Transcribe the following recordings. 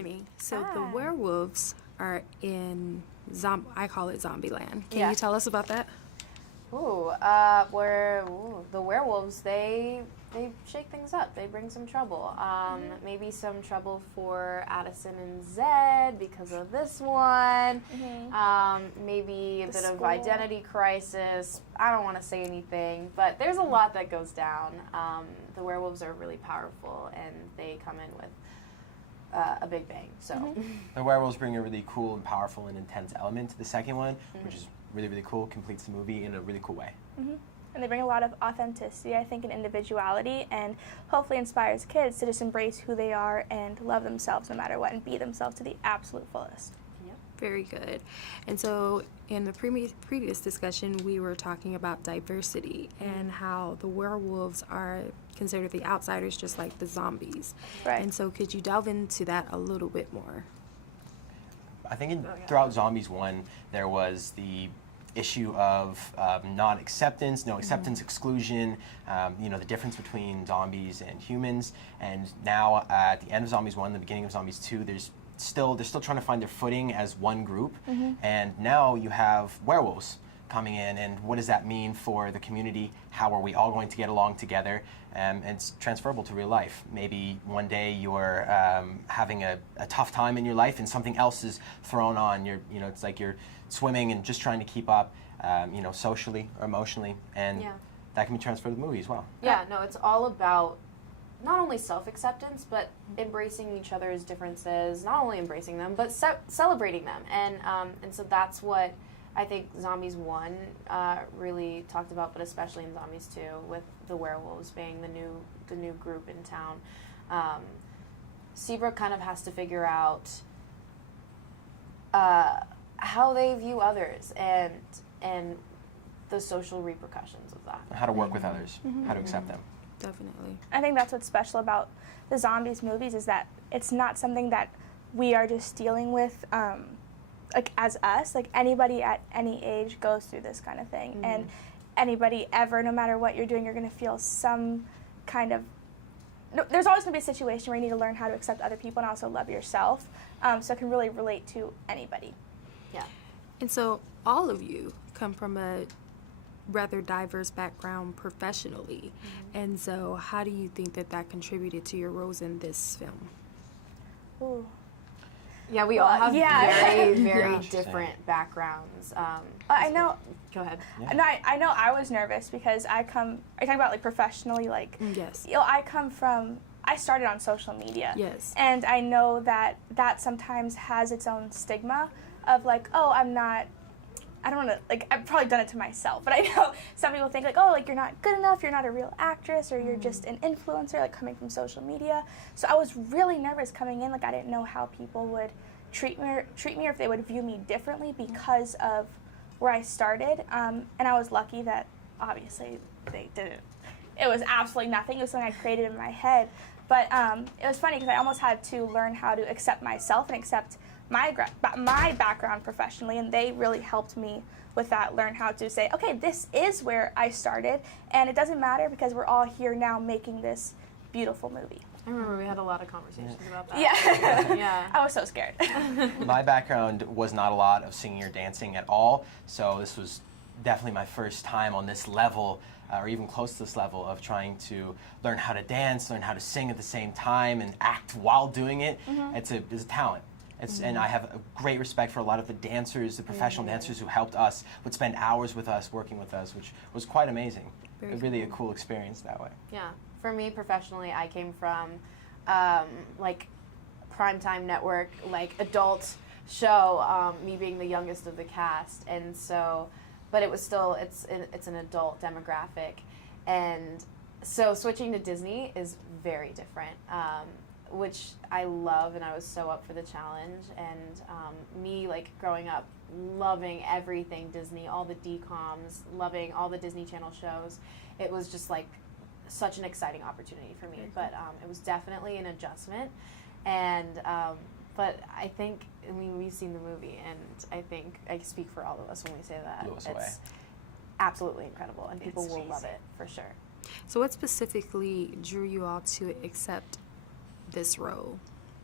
morning. So the Hi. werewolves are in I call it Zombieland. Can Yeah. you tell us about that? The werewolves, they shake things up. They bring some trouble. Maybe some trouble for Addison and Zed because of this one. Maybe a bit of identity crisis. I don't want to say anything, but there's a lot that goes down. The werewolves are really powerful, and they come in with a big bang. So The werewolves bring a really cool and powerful and intense element to the second one, which is really, really cool, completes the movie in a really cool way. And they bring a lot of authenticity, I think, and individuality, and hopefully inspires kids to just embrace who they are and love themselves no matter what and be themselves to the absolute fullest. Very good. And so in the previous discussion, we were talking about diversity and how the werewolves are considered the outsiders just like the zombies. Right. And so could you delve into that a little bit more? I think throughout Zombies 1, there was the issue of non-acceptance, no acceptance, exclusion, the difference between zombies and humans. And now at the end of Zombies 1, the beginning of Zombies 2, they're still trying to find their footing as one group. And now you have werewolves coming in, and what does that mean for the community? How are we all going to get along together? And it's transferable to real life. Maybe one day you're having a tough time in your life and something else is thrown on. It's like you're swimming and just trying to keep up, socially or emotionally, and that can be transferred to the movie as well. yeah, no, it's all about not only self-acceptance, but embracing each other's differences, not only embracing them, but celebrating them. And so that's what I think Zombies 1 really talked about, but especially in Zombies 2, with the werewolves being the new group in town. Seabrook kind of has to figure out how they view others and the social repercussions of that. How to work with others, how to accept them. Definitely. I think that's what's special about the Zombies movies is that it's not something that we are just dealing with like as us. Like anybody at any age goes through this kind of thing. And anybody ever, no matter what you're doing, you're going to feel some kind of there's always going to be a situation where you need to learn how to accept other people and also love yourself. So it can really relate to anybody. Yeah. And so all of you come from a rather diverse background professionally. And so how do you think that contributed to your roles in this film? Ooh. Yeah, we all have very, very Yeah. different backgrounds. I know. Go ahead. Yeah. No, I know I was nervous because are you talking about like professionally, like Yes. I started on social media. Yes. And I know that sometimes has its own stigma of like, oh, I don't want to, like, I've probably done it to myself, but I know some people think like, oh, like you're not good enough, you're not a real actress, or you're just an influencer, like coming from social media. So I was really nervous coming in, like I didn't know how people would treat me, or if they would view me differently because of where I started. And I was lucky that obviously they didn't. It was absolutely nothing. It was something I created in my head. But it was funny because I almost had to learn how to accept myself and accept my background professionally, and they really helped me with that, learn how to say, okay, this is where I started, and it doesn't matter because we're all here now making this beautiful movie. I remember we had a lot of conversations about that. Yeah. Yeah. I was so scared. My background was not a lot of singing or dancing at all, so this was definitely my first time on this level, or even close to this level, of trying to learn how to dance, learn how to sing at the same time, and act while doing it. It's a talent. And I have a great respect for a lot of the dancers, the professional dancers who helped us, would spend hours with us, working with us, which was quite amazing. Really a cool experience that way. Yeah. For me, professionally, I came from, like, primetime network, like, adult show, me being the youngest of the cast. And so, but it was still, it's an adult demographic. And so switching to Disney is very different. Which I love, and I was so up for the challenge. And me, like, growing up, loving everything Disney, all the DComs, loving all the Disney Channel shows. It was just, like, such an exciting opportunity for me. But it was definitely an adjustment. And, but I think, we've seen the movie, and I think I speak for all of us when we say that. Blew us away. It's absolutely incredible, and people will love it, for sure. So what specifically drew you all to accept this role,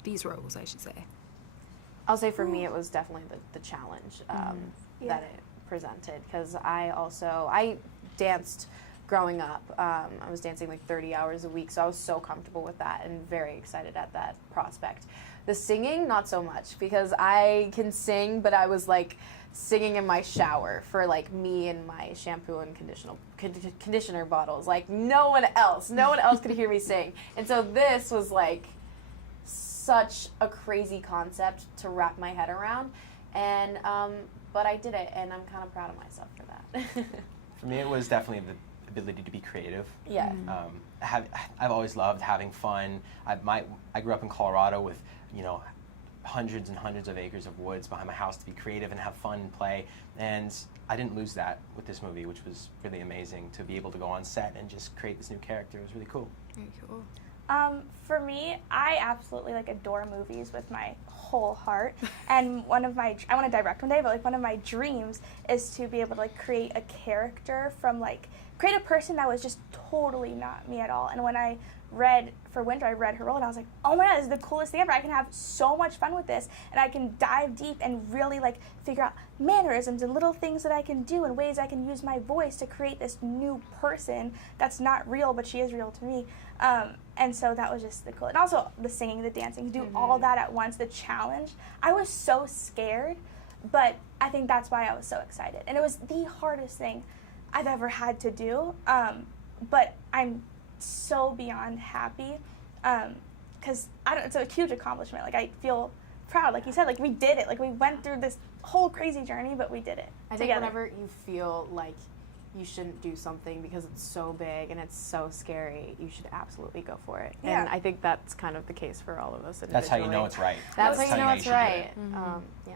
these roles, I should say? I'll say for me, it was definitely the challenge that it presented, because I danced growing up. I was dancing like 30 hours a week, so I was so comfortable with that and very excited at that prospect. The singing, not so much, because I can sing, but I was like singing in my shower for like me and my shampoo and conditioner bottles. Like no one else could hear me sing. And so this was like such a crazy concept to wrap my head around, and but I did it, and I'm kind of proud of myself for that. For me, it was definitely the ability to be creative. Yeah. I've always loved having fun. I grew up in Colorado with, hundreds and hundreds of acres of woods behind my house, to be creative and have fun and play. And I didn't lose that with this movie, which was really amazing, to be able to go on set and just create this new character. It was really cool. Very cool. For me, I absolutely adore movies with my whole heart, and I want to direct one day, but one of my dreams is to be able to create a character from create a person that was just totally not me at all. And when I read for Winter, I read her role, and I was like, oh my god, this is the coolest thing ever. I can have so much fun with this, and I can dive deep and really figure out mannerisms and little things that I can do and ways I can use my voice to create this new person that's not real, but she is real to me. And so that was just the cool. And also the singing, the dancing, do all that at once, the challenge. I was so scared, but I think that's why I was so excited. And it was the hardest thing I've ever had to do, but I'm so beyond happy, because it's a huge accomplishment. I feel proud, like you said, we did it. We went through this whole crazy journey, but we did it I think together. whenever you feel like you shouldn't do something because it's so big and it's so scary, you should absolutely go for it. Yeah. And I think that's kind of the case for all of us individually. That's how you know it's right. That's how you know it's should do right. it. Yeah.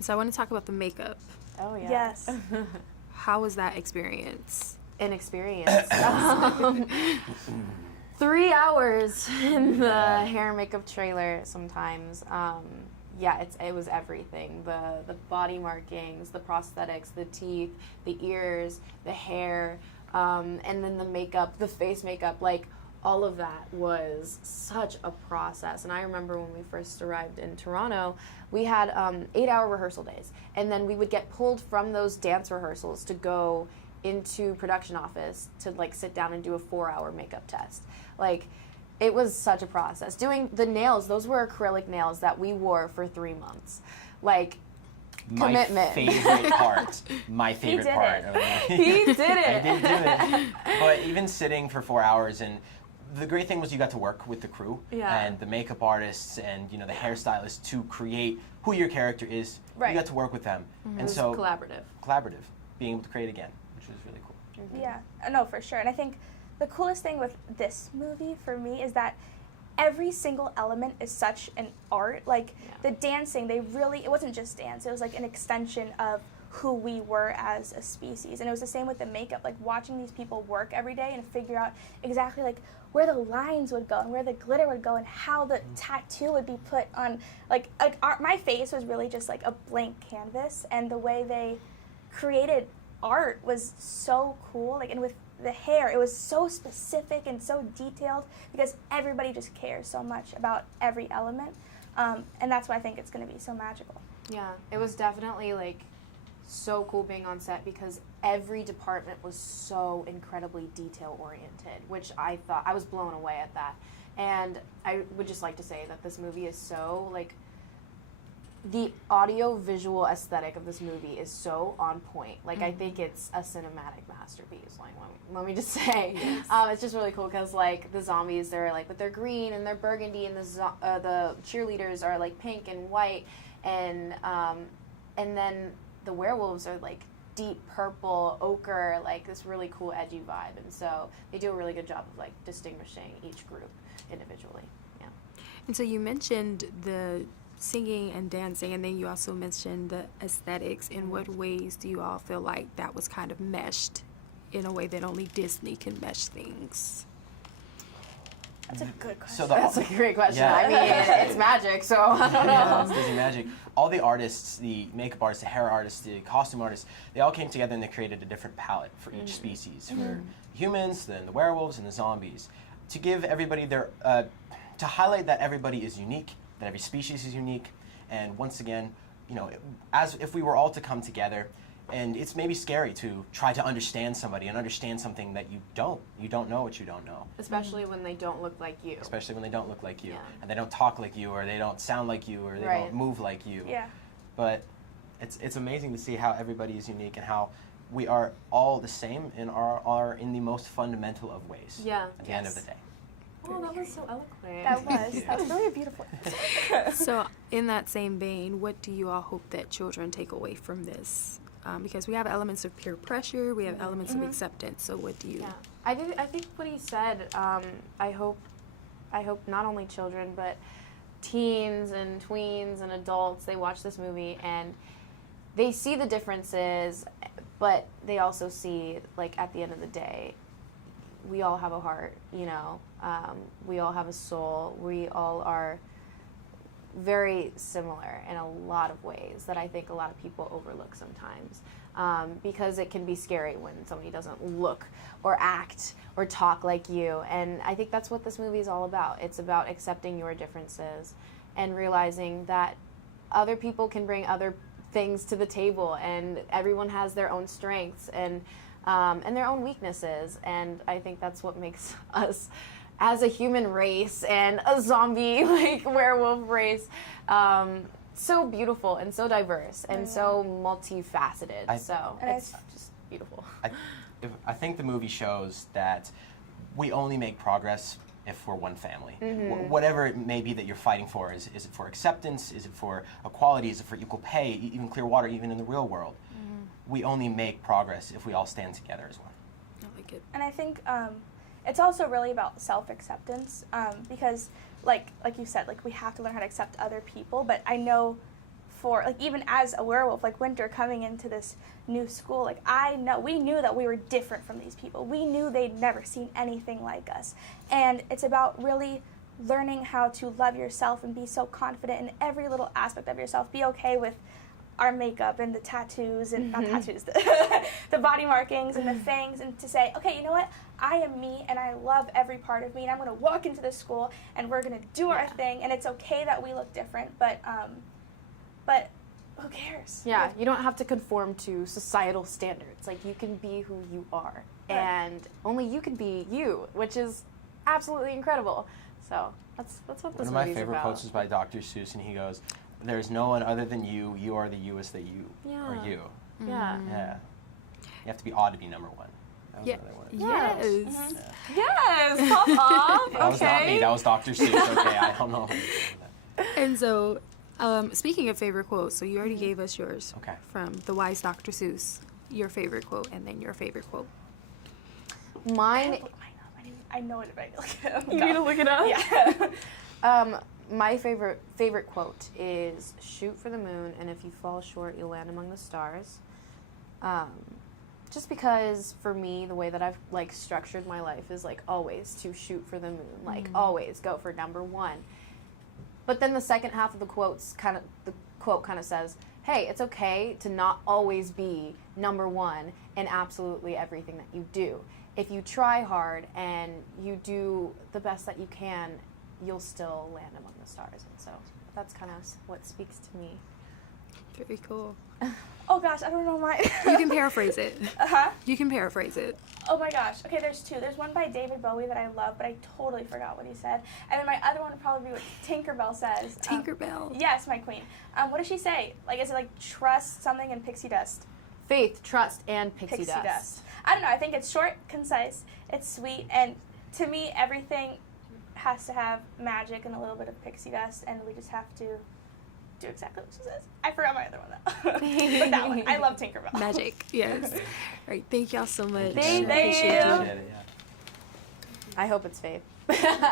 So I want to talk about the makeup. Oh, yeah. Yes. How was that experience? An experience. 3 hours in the hair and makeup trailer sometimes. It was everything. The body markings, the prosthetics, the teeth, the ears, the hair, and then the makeup, the face makeup, all of that was such a process. And I remember when we first arrived in Toronto, we had 8-hour rehearsal days. And then we would get pulled from those dance rehearsals to go into production office to sit down and do a 4-hour makeup test. It was such a process. Doing the nails, those were acrylic nails that we wore for 3 months. Commitment. My favorite part. He did it. I did do it. But even sitting for 4 hours, and the great thing was you got to work with the crew and the makeup artists and the hairstylists to create who your character is. Right. You got to work with them, and It was so collaborative. being able to create again, which was really cool. Yeah, no, for sure. And I think the coolest thing with this movie for me is that every single element is such an art. The dancing, it wasn't just dance, it was an extension of who we were as a species. And it was the same with the makeup, watching these people work every day and figure out exactly where the lines would go and where the glitter would go and how the tattoo would be put on. My face was really just a blank canvas, and the way they created art was so cool. And with the hair, it was so specific and so detailed because everybody just cares so much about every element, and that's why I think it's going to be so magical. Yeah, it was definitely so cool being on set because every department was so incredibly detail oriented, which I was blown away at that. And I would just like to say that this movie is so the audio visual aesthetic of this movie is so on point. I think it's a cinematic masterpiece. Let me just say, Yes. it's just really cool because the zombies, they're with their green and their burgundy, and the cheerleaders are pink and white, and then the werewolves are deep purple, ochre, this really cool edgy vibe. And so they do a really good job of distinguishing each group individually. Yeah. And so you mentioned the singing and dancing, and then you also mentioned the aesthetics. In what ways do you all feel like that was kind of meshed in a way that only Disney can mesh things? That's a good question. So That's a great question. Yeah. I mean, it's magic, so I don't know. Yeah, it's Disney magic. All the artists, the makeup artists, the hair artists, the costume artists, they all came together and they created a different palette for each species. For humans, then the werewolves, and the zombies. To give everybody their, to highlight that everybody is unique, that every species is unique, and once again, you know, as if we were all to come together. And it's maybe scary to try to understand somebody and understand something that you don't. You don't know what you don't know. Especially when they don't look like you. Especially when they don't look like you, Yeah. and they don't talk like you, or they don't sound like you, or they Right. don't move like you. Yeah. But it's amazing to see how everybody is unique and how we are all the same and are in the most fundamental of ways. Yeah. At the end of the day. Oh, that was so eloquent. That was. you. That was really beautiful. So, in that same vein, what do you all hope that children take away from this? Because we have elements of peer pressure, we have elements of acceptance. So, what do you? Yeah, I think what he said. I hope not only children but teens and tweens and adults, they watch this movie and they see the differences, but they also see, like, at the end of the day, we all have a heart. You know, we all have a soul. We all are very similar in a lot of ways that I think a lot of people overlook sometimes, because it can be scary when somebody doesn't look or act or talk like you. And I think that's what this movie is all about. It's about accepting your differences and realizing that other people can bring other things to the table, and everyone has their own strengths and their own weaknesses. And I think that's what makes us, as a human race and a zombie like werewolf race, so beautiful and so diverse and so multifaceted. And It's just beautiful. I think the movie shows that we only make progress if we're one family. Whatever it may be that you're fighting for, is it for acceptance? Is it for equality? Is it for equal pay? Even clear water, even in the real world. We only make progress if we all stand together as one. I like it. And I think it's also really about self-acceptance, because like you said, like, we have to learn how to accept other people. But I know, for, like, even as a werewolf, like Winter coming into this new school, like, we knew that we were different from these people. We knew they'd never seen anything like us. And it's about really learning how to love yourself and be so confident in every little aspect of yourself. Be okay with our makeup and the tattoos, and not tattoos, the body markings and the fangs, and to say, okay, you know what? I am me, and I love every part of me, and I'm going to walk into this school, and we're going to do our thing, and it's okay that we look different, but who cares? Yeah, you don't have to conform to societal standards. Like, you can be who you are, and only you can be you, which is absolutely incredible. So that's what this One of movie's my favorite about. quotes is by Dr. Seuss, and he goes, "There's no one other than you. You are the youest that you are you." Yeah. Yeah. You have to be odd to be number one. That was another one. Yes. Yes, pop off. That was not me. That was Dr. Seuss. Okay, I don't know. And so, speaking of favorite quotes, so you already gave us yours. Okay. From the wise Dr. Seuss. Your favorite quote, and then your favorite quote. Mine. Look mine up. I know it, but I need to look it up. You need to look it up? Yeah. My favorite quote is, "Shoot for the moon, and if you fall short, you'll land among the stars." Just because, for me, the way that I've, like, structured my life is, like, always to shoot for the moon, like, always go for number one. But then the second half of the quote kind of says, hey, it's okay to not always be number one in absolutely everything that you do. If you try hard and you do the best that you can, you'll still land among the stars. And so that's kind of what speaks to me. Very cool. Oh gosh, I don't know mine. You can paraphrase it. Uh-huh. You can paraphrase it. Oh my gosh. Okay, there's two. There's one by David Bowie that I love, but I totally forgot what he said. And then my other one would probably be what Tinkerbell says. Tinkerbell. Yes, my queen. What does she say? Like, is it like trust something and pixie dust? Faith, trust, and pixie dust. I don't know. I think it's short, concise, it's sweet, and to me, everything has to have magic and a little bit of pixie dust, and we just have to do exactly what she says. I forgot my other one though. But that one. I love Tinkerbell. Magic. Yes. All right. Thank y'all so much. Thank you. Appreciate Appreciate it, yeah. I hope it's Faith.